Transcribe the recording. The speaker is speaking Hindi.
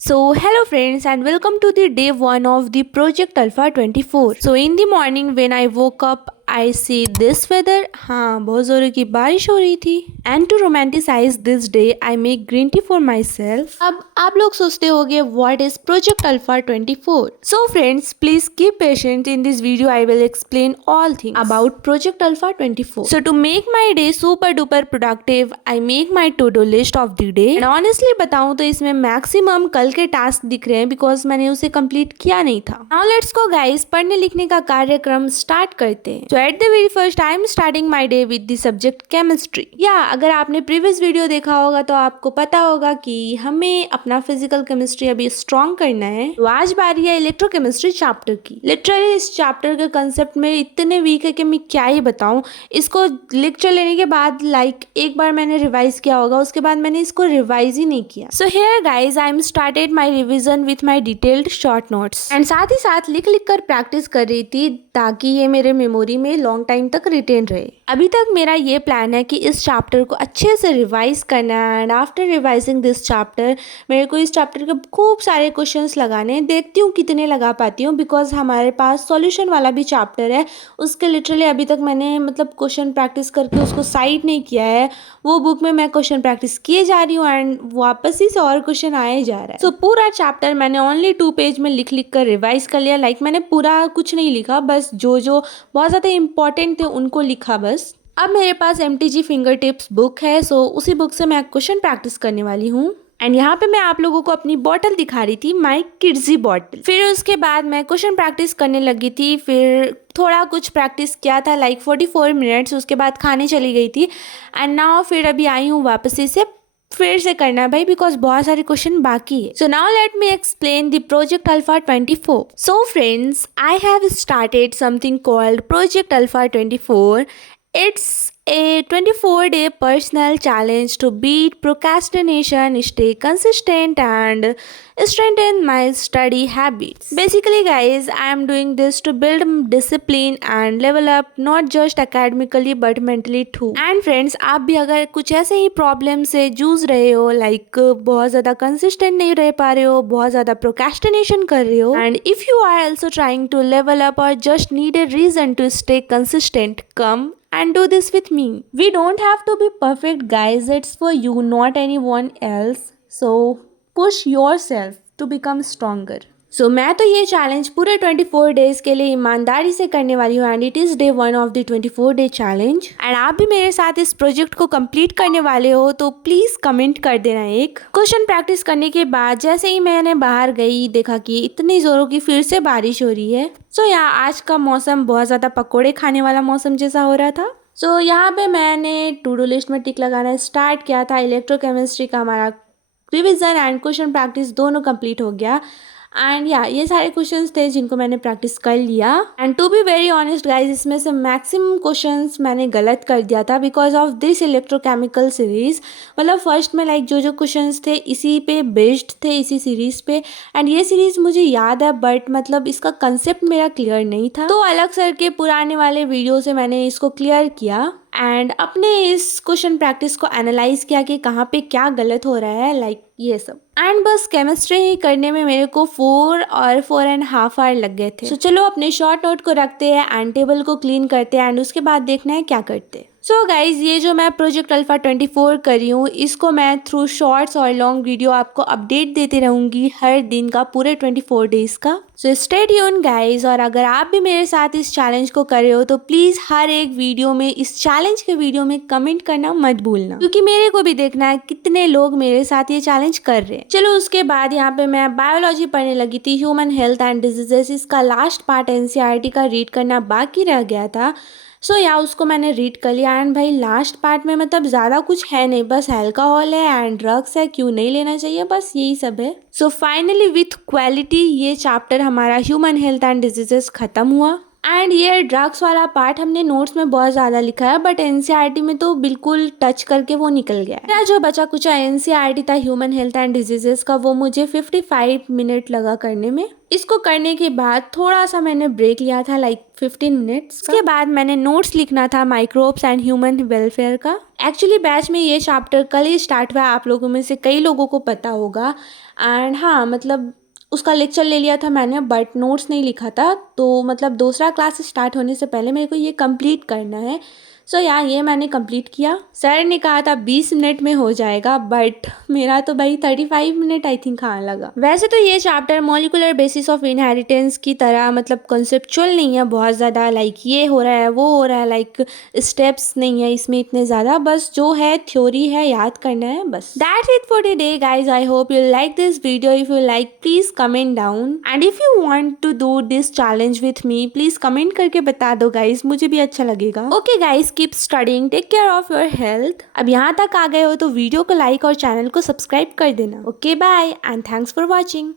So, hello friends, and welcome to the day 1 of the Project Alpha 24. So, in the morning when I woke up, I see this weather. हाँ, बहुत जोरों की बारिश हो रही थी. And to romanticize this day, I make green tea for myself. अब आप लोग सोचते होंगे what is Project Alpha 24? So friends, please keep patient. In this video, I will explain all things about Project Alpha 24. So to make my day super duper productive, I make my to-do list of the day. And honestly बताऊं तो इसमें मैक्सिमम कल के टास्क दिख रहे हैं बिकॉज मैंने उसे कंप्लीट किया नहीं था. नाउ लेट्स गो गाइस, पढ़ने लिखने का कार्यक्रम स्टार्ट करते हैं. So at the very first I am starting my day with the subject chemistry. या अगर आपने प्रीवियस वीडियो देखा होगा तो आपको पता होगा कि हमें अपना फिजिकल केमिस्ट्री अभी स्ट्रॉन्ग करना है. तो आज बारी है इलेक्ट्रोकेमिस्ट्री चैप्टर की. लिटरली इस चैप्टर के कंसेप्ट में इतने वीक है कि मैं क्या ही बताऊं. इसको लेक्चर लेने के बाद एक बार मैंने रिवाइज किया होगा, उसके बाद मैंने इसको रिवाइज ही नहीं किया. So here guys I am started my revision with my detailed short notes and साथ ही साथ लिख लिख कर प्रैक्टिस कर रही थी ताकि ये मेरे मेमोरी में लॉन्ग टाइम तक रिटेन रहे. अभी तक मेरा ये प्लान है कि इस चैप्टर को अच्छे से रिवाइज करना है and after revising this chapter मेरे को इस चैप्टर के खूब सारे क्वेश्चंस लगाने. देखती हूँ कितने लगा पाती हूँ बिकॉज हमारे पास सॉल्यूशन वाला भी चैप्टर है. उसके लिटरली अभी तक मैंने क्वेश्चन प्रैक्टिस करके उसको साइड नहीं किया है. वो बुक में मैं क्वेश्चन प्रैक्टिस किए जा रही हूँ एंड वापस ही से और क्वेश्चन आए जा रहा है. सो पूरा चैप्टर मैंने ओनली 2 पेज में लिख लिख कर रिवाइज कर लिया. मैंने पूरा कुछ नहीं लिखा, बस जो जो बहुत ज़्यादा इंपॉर्टेंट थे उनको लिखा बस. अब मेरे पास MTG फिंगर टिप्स बुक है, सो उसी बुक से मैं क्वेश्चन प्रैक्टिस करने वाली हूँ. एंड यहाँ पे मैं आप लोगों को अपनी बॉटल दिखा रही थी, माई किड्जी बॉटल. फिर उसके बाद मैं क्वेश्चन प्रैक्टिस करने लगी थी. फिर थोड़ा कुछ प्रैक्टिस किया था 44 मिनट्स. उसके बाद खाने चली गई थी एंड नाउ फिर अभी आई हूँ वापस से फिर से करना है भाई बिकॉज बहुत सारे क्वेश्चन बाकी है. So now let me explain the project alpha 24. So friends, I have started something called project alpha 24. It's a 24-day personal challenge to beat procrastination, stay consistent, and strengthen my study habits. Basically, guys, I am doing this to build discipline and level up not just academically but mentally too. And friends, आप भी अगर कुछ ऐसे ही प्रॉब्लम से जूझ रहे हो, बहुत ज़्यादा कंसिस्टेंट नहीं रह पा रहे हो, बहुत ज़्यादा प्रोक्रेस्टिनेशन कर रहे हो, and if you are also trying to level up or just need a reason to stay consistent, come and do this with me. We don't have to be perfect, guys. It's for you, not anyone else. So push yourself to become stronger. So मैं तो ये चैलेंज पूरे 24 डेज के लिए ईमानदारी से करने वाली हूँ and it is day 1 of the 24 day challenge. And आप भी मेरे साथ इस प्रोजेक्ट को कंप्लीट करने वाले हो तो प्लीज़ कमेंट कर देना. एक क्वेश्चन प्रैक्टिस करने के बाद जैसे ही मैंने बाहर गई देखा कि इतनी ज़ोरों की फिर से बारिश हो रही है. सो आज का मौसम बहुत ज़्यादा पकोड़े खाने वाला मौसम जैसा हो रहा था. सो यहाँ पे मैंने टू डू लिस्ट में टिक लगाना स्टार्ट किया था. इलेक्ट्रोकेमिस्ट्री का हमारा रिविजन एंड क्वेश्चन प्रैक्टिस दोनों कंप्लीट हो गया. एंड ये सारे क्वेश्चंस थे जिनको मैंने प्रैक्टिस कर लिया. And to be very honest guys, इसमें से मैक्सिमम क्वेश्चंस मैंने गलत कर दिया था because of this electrochemical series. First में जो जो क्वेश्चंस थे इसी पे बेस्ड थे, इसी सीरीज पे. एंड ये सीरीज मुझे याद है बट इसका कंसेप्ट मेरा क्लियर नहीं था, तो अलग सर के पुराने वाले वीडियो से मैंने इसको क्लियर किया एंड अपने इस क्वेश्चन प्रैक्टिस को एनालाइज किया कि कहाँ पे क्या गलत हो रहा है ये सब. एंड बस केमिस्ट्री ही करने में मेरे को 4 और 4.5 आवर लग गए थे. तो चलो अपने शॉर्ट नोट को रखते हैं एंड टेबल को क्लीन करते हैं एंड उसके बाद देखना है क्या करते हैं. सो गाइज, ये जो मैं प्रोजेक्ट अल्फा 24 कर रही हूँ इसको मैं थ्रू शॉर्ट्स और लॉन्ग वीडियो आपको अपडेट देते रहूँगी हर दिन का, पूरे 24 डेज का. So stay tune guys. और अगर आप भी मेरे साथ इस चैलेंज को कर रहे हो तो प्लीज़ हर एक वीडियो में, इस चैलेंज के वीडियो में कमेंट करना मत भूलना क्योंकि मेरे को भी देखना है कितने लोग मेरे साथ ये चैलेंज कर रहे हैं. चलो उसके बाद यहाँ पे मैं बायोलॉजी पढ़ने लगी थी, ह्यूमन हेल्थ एंड डिजीजेस. इसका लास्ट पार्ट NCERT का रीड करना बाकी रह गया था. सो उसको मैंने रीड कर लिया एंड भाई लास्ट पार्ट में ज़्यादा कुछ है नहीं, बस अल्कोहल है एंड ड्रग्स है, क्यों नहीं लेना चाहिए, बस यही सब है. सो फाइनली विथ क्वालिटी ये चैप्टर हमारा ह्यूमन हेल्थ एंड डिजीजेस खत्म हुआ. एंड ये ड्रग्स वाला पार्ट हमने नोट्स में बहुत ज़्यादा लिखा है बट NCERT में तो बिल्कुल टच करके वो निकल गया है. मेरा जो बचा कुछ NCERT था ह्यूमन हेल्थ एंड डिजीजेस का, वो मुझे 55 मिनट लगा करने में. इसको करने के बाद थोड़ा सा मैंने ब्रेक लिया था 15 मिनट्स. उसके बाद मैंने नोट्स लिखना था माइक्रोब्स एंड ह्यूमन वेलफेयर का. एक्चुअली बैच में ये चैप्टर कल ही स्टार्ट हुआ, आप लोगों में से कई लोगों को पता होगा. एंड हाँ मतलब उसका लेक्चर ले लिया था मैंने, बट नोट्स नहीं लिखा था। तो मतलब दूसरा क्लास स्टार्ट होने से पहले मेरे को ये कंप्लीट करना है। सो यार ये मैंने कंप्लीट किया। सर ने कहा था 20 मिनट में हो जाएगा, बट मेरा तो भाई 35 मिनट आई थिंक आने लगा। वैसे तो ये chapter molecular basis of inheritance की तरह मतलब कंसेप्चुअल नहीं है बहुत ज़्यादा, लाइक ये हो रहा है वो हो रहा है, लाइक स्टेप्स नहीं है इसमें इतने ज़्यादा, बस जो है थ्योरी है याद करना है बस। That's it for today guys. I hope you like this video. If you like please comment down, and if you want to do this challenge with me please comment करके बता दो गाइज, मुझे भी अच्छा लगेगा। Okay guys, keep studying, take care of your health. अब यहाँ तक आ गए हो तो वीडियो को लाइक और चैनल को सब्सक्राइब कर देना। Okay bye and thanks for watching.